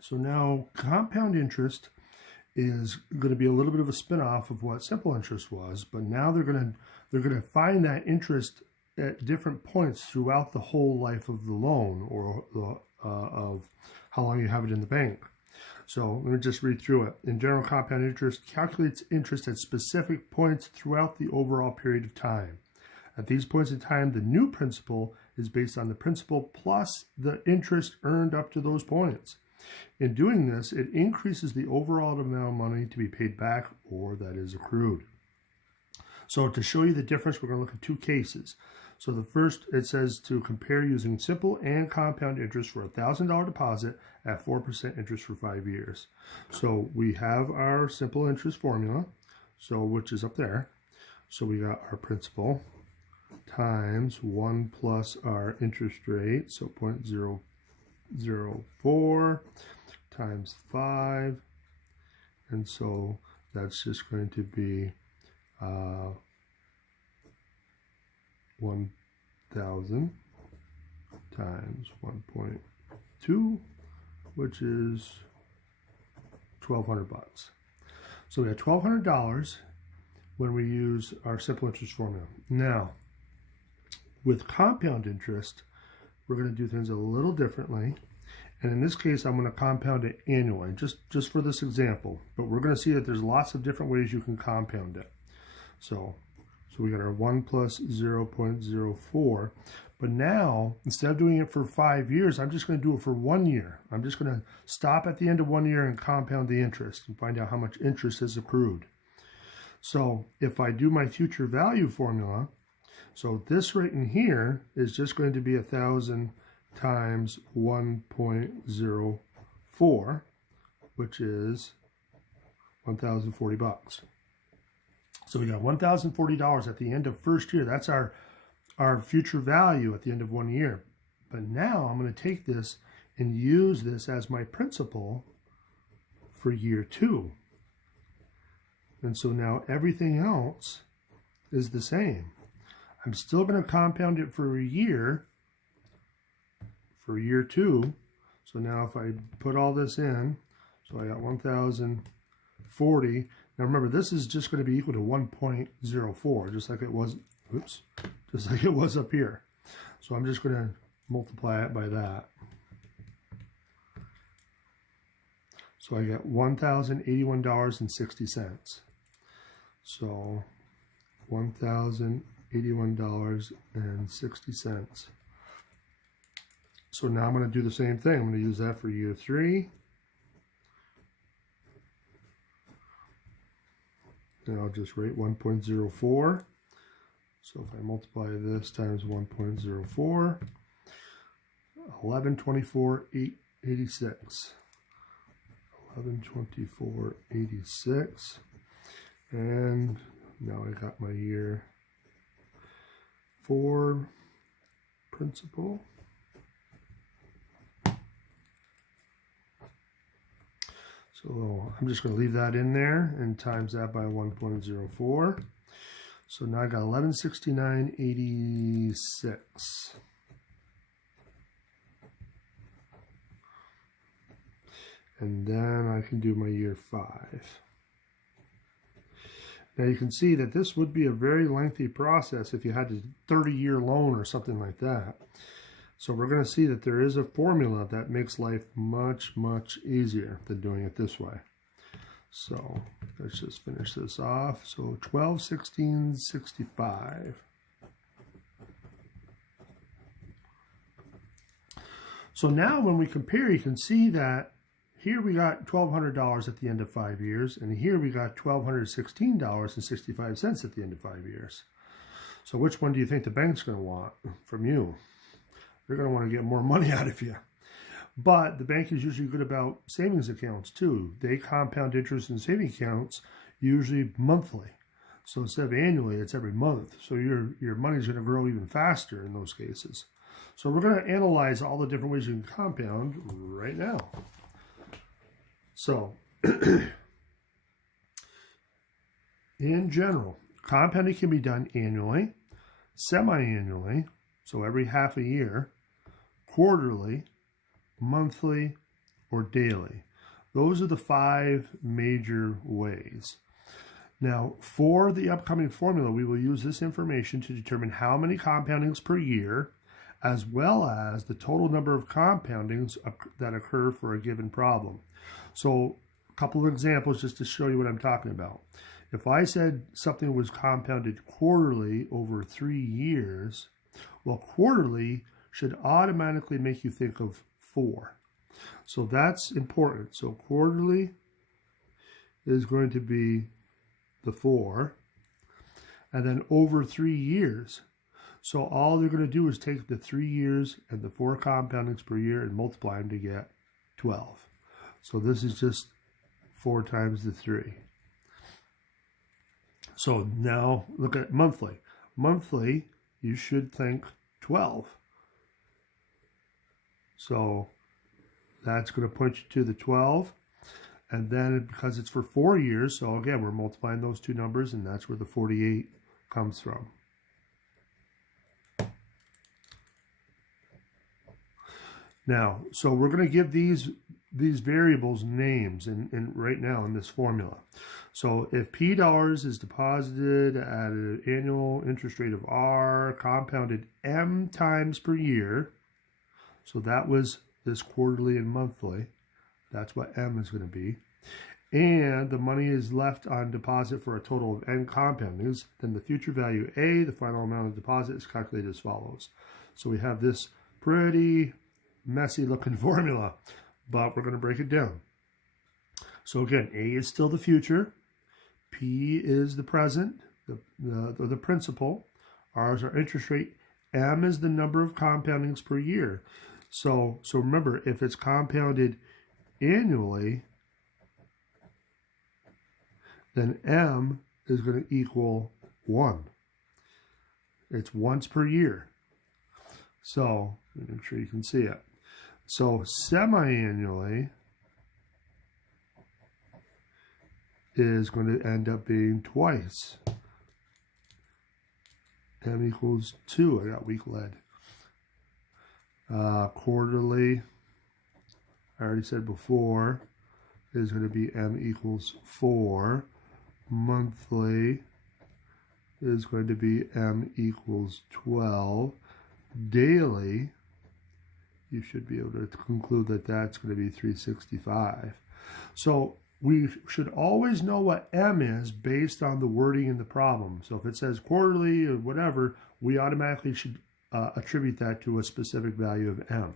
So now compound interest is going to be a little bit of a spin-off of what simple interest was, but now they're going to find that interest at different points throughout the whole life of the loan, or of how long you have it in the bank. So let me just read through it. In general, compound interest calculates interest at specific points throughout the overall period of time. At these points in time, the new principal is based on the principal plus the interest earned up to those points. In doing this, it increases the overall amount of money to be paid back, or that is accrued. So to show you the difference, we're going to look at two cases. So the first, it says to compare using simple and compound interest for a $1,000 deposit at 4% interest for 5 years. So we have our simple interest formula, so which is up there. So we got our principal times 1 plus our interest rate, so 0.004 times 5, and so that's just going to be 1,000 times 1.2, which is $1,200. So we have $1,200 when we use our simple interest formula. Now, with compound interest, we're going to do things a little differently. And in this case, I'm going to compound it annually, just for this example. But we're going to see that there's lots of different ways you can compound it. So we got our 1 plus 0.04. But now, instead of doing it for 5 years, I'm just going to do it for 1 year. I'm just going to stop at the end of 1 year and compound the interest and find out how much interest is accrued. So if I do my future value formula, so this rate in here is just going to be 1,000 times 1.04, which is $1,040. So we got $1,040 at the end of first year. That's our future value at the end of 1 year. But now I'm going to take this and use this as my principal for year 2. And so now everything else is the same. I'm still going to compound it for a year, for year 2. So now if I put all this in, so I got 1,040. Now remember, this is just going to be equal to 1.04, just like it was, oops, just like it was up here. So I'm just going to multiply it by that. So I get $1,081.60. So $1,081.60. So now I'm going to do the same thing. I'm going to use that for year 3. And I'll just rate 1.04. So if I multiply this times 1.04, 1124.86. 1124.86. And now I got my year 4 principal. So I'm just going to leave that in there and times that by 1.04. So now I got 1169.86. And then I can do my year 5. Now you can see that this would be a very lengthy process if you had a 30-year loan or something like that. So we're going to see that there is a formula that makes life much, much easier than doing it this way. So let's just finish this off. So 12/16/65. So now when we compare, you can see that here we got $1,200 at the end of 5 years, and here we got $1,216.65 at the end of 5 years. So which one do you think the bank's going to want from you? They're going to want to get more money out of you. But the bank is usually good about savings accounts too. They compound interest in savings accounts usually monthly. So instead of annually, it's every month. So your money's going to grow even faster in those cases. So we're going to analyze all the different ways you can compound right now. So in general, compounding can be done annually, semi-annually, so every half a year, quarterly, monthly, or daily. Those are the 5 major ways. Now, for the upcoming formula, we will use this information to determine how many compoundings per year, as well as the total number of compoundings that occur for a given problem. So, a couple of examples just to show you what I'm talking about. If I said something was compounded quarterly over 3 years, well, quarterly should automatically make you think of 4. So that's important. So quarterly is going to be the 4, and then over 3 years. So all they're going to do is take the 3 years and the 4 compoundings per year and multiply them to get 12. So this is just 4 times the 3. So now look at monthly. Monthly, you should think 12. So that's going to point you to the 12. And then because it's for 4 years, so again, we're multiplying those 2 numbers, and that's where the 48 comes from. Now, so we're going to give these variables names in right now in this formula. So if P dollars is deposited at an annual interest rate of R, compounded M times per year, so that was this quarterly and monthly, that's what M is going to be, and the money is left on deposit for a total of N compoundings, then the future value A, the final amount of deposit, is calculated as follows. So we have this pretty messy looking formula, but we're going to break it down. So again, A is still the future, P is the present, the principal, R is our interest rate, M is the number of compoundings per year. So remember, if it's compounded annually, then M is going to equal 1. It's once per year. So make sure you can see it. So semi-annually is going to end up being twice. M equals 2. I got weak lead. Quarterly, I already said before, is going to be M equals 4. Monthly is going to be M equals 12. Daily, you should be able to conclude that that's going to be 365. So we should always know what M is based on the wording in the problem. So if it says quarterly or whatever, we automatically should attribute that to a specific value of M.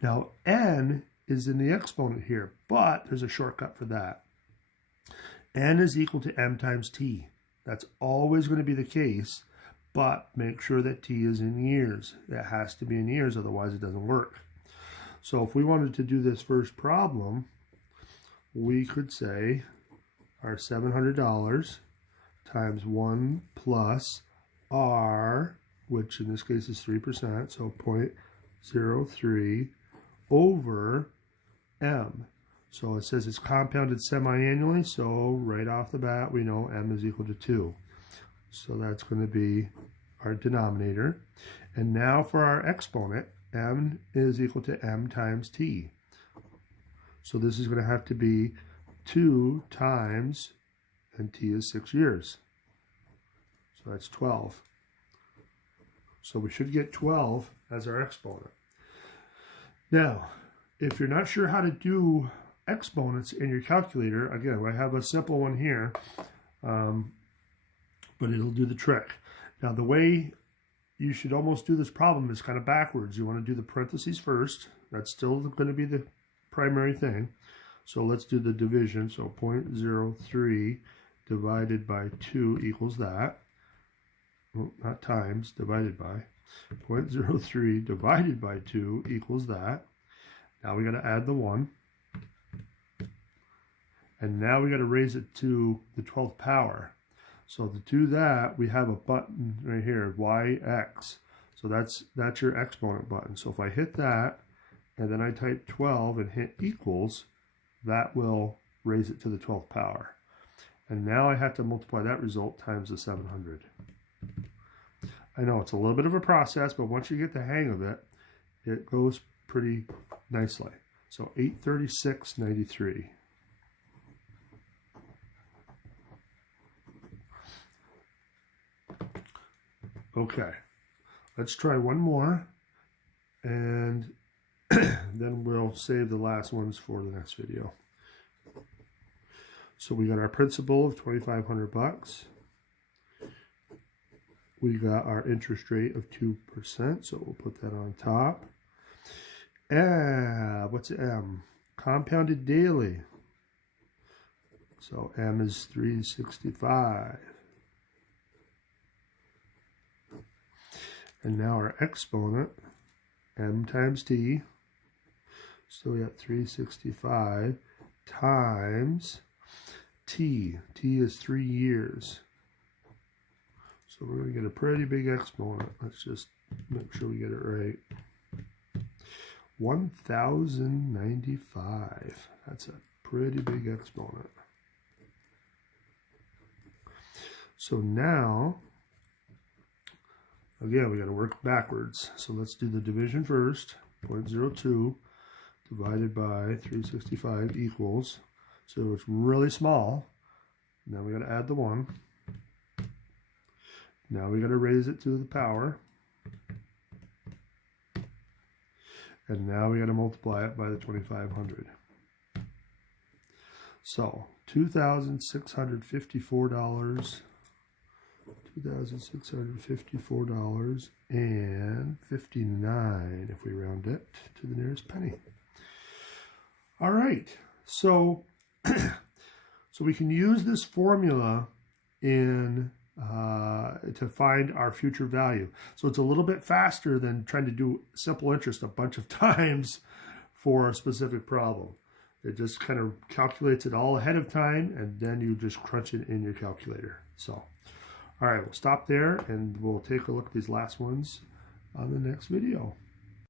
Now, N is in the exponent here, but there's a shortcut for that. N is equal to M times T. That's always going to be the case, but make sure that T is in years. It has to be in years, otherwise it doesn't work. So if we wanted to do this first problem, we could say our $700 times 1 plus R, which in this case is 3%, so 0.03 over M. So it says it's compounded semi-annually, so right off the bat we know M is equal to 2. So that's going to be our denominator. And now for our exponent, M is equal to M times T. So this is going to have to be 2 times, and T is 6 years. So that's 12. So we should get 12 as our exponent. Now, if you're not sure how to do exponents in your calculator, again, I have a simple one here, but it'll do the trick. Now, the way you should almost do this problem is kind of backwards. You want to do the parentheses first. That's still going to be the primary thing. So let's do the division. So 0.03 divided by 2 equals that. Well, not times, divided by. 0.03 divided by 2 equals that. Now we got to add the 1. And now we got to raise it to the 12th power. So to do that, we have a button right here, YX. So that's your exponent button. So if I hit that, and then I type 12 and hit equals, that will raise it to the 12th power. And now I have to multiply that result times the 700. I know it's a little bit of a process, but once you get the hang of it, it goes pretty nicely. So 836.93. Okay, let's try one more, and then we'll save the last ones for the next video. So we got our principal of $2,500. We got our interest rate of 2%, so we'll put that on top. What's M? Compounded daily. So M is 365. And now our exponent, M times T. So we got 365 times T. T is 3 years. So we're going to get a pretty big exponent. Let's just make sure we get it right. 1,095. That's a pretty big exponent. So now, again, we got to work backwards. So let's do the division first. 0.02 divided by 365 equals. So it's really small. Now we got to add the 1. Now we got to raise it to the power. And now we got to multiply it by the 2,500. So $2,654. $2,654.59 if we round it to the nearest penny. All right, so so we can use this formula in to find our future value. So it's a little bit faster than trying to do simple interest a bunch of times for a specific problem. It just kind of calculates it all ahead of time, and then you just crunch it in your calculator. So, all right, we'll stop there, and we'll take a look at these last ones on the next video.